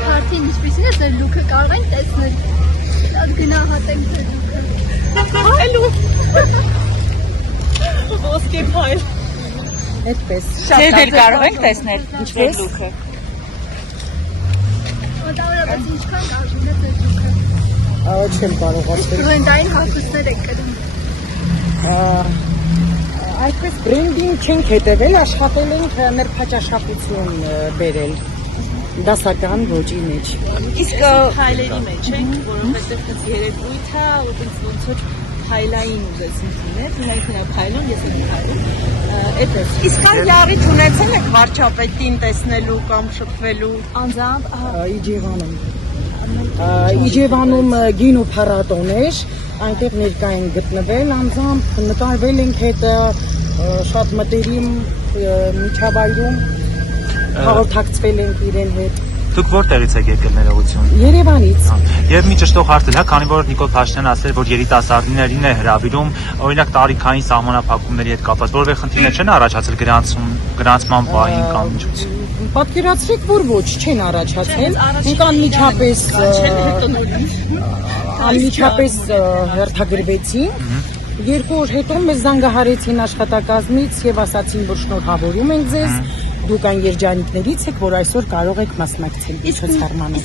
Արդեն ինչպեսին է ձեր լուքը կարող ենք տեսնել։ Գնահատենք ձեր լուքը։ Այլու։ Ոսկե փայլ։ Այդպես։ Ձեր դեր կարող ենք տեսնել Ինչպես։ լուքը։ Մոտավորապես ինչքան կարժում է ձեր լուքը։ Չեմ կարող ասել։ Բրենդային հագուստներ եք կրում։ Այդպես բրենդին չենք հետևել, աշխատել ենք ներքաճաշակություն բերել դասական ոճի մեջ։ Իսկ Փայլերի մեջ ենք, որովհետև դες երեկույթ է, ու դες ոնց որ փայլային ուզեցին լինել, մենք նա փայլում, ես եմ փայլում։ Այդպես։ իսկ կան յարիթ ունեցել եք վարչապետին տեսնելու կամ շփվելու։ Անձամբ Իջևանում։ Իջևանում գինու փառատոն էր, այնտեղ ներկա են գտնվել, անձամբ նկարվել ենք հետը շատ մտերիմ միջավայրում, հաղորդակցվել ենք իրեն հետ։ Դուք որտեղից եք եկել ներողություն։ Երևանից։ Եվ մի ճշտող հարց էլ, հա, քանի որ Նիկոլ Փաշինյանն ասել որ երիտասարդներին է հրավիրում, օրինակ տարիքային սահմանափակումների հետ կապված, որևէ խնդիրներ չեն առաջացել գրանցման պահին կամ ինչու՞ց։ Պատկերացրեք, որ ոչ չեն առաջացել, մենք անմիջապես հերթագրվեցին, 2 օր հետո մեզ զանգահարեցին աշխատակազմից եւ ասացին, որ շնորհավորում ենք ձեզ, դուք այն երջանիկներից եք, որ այսօր կարող եք մասնակցել ցուցարմանը։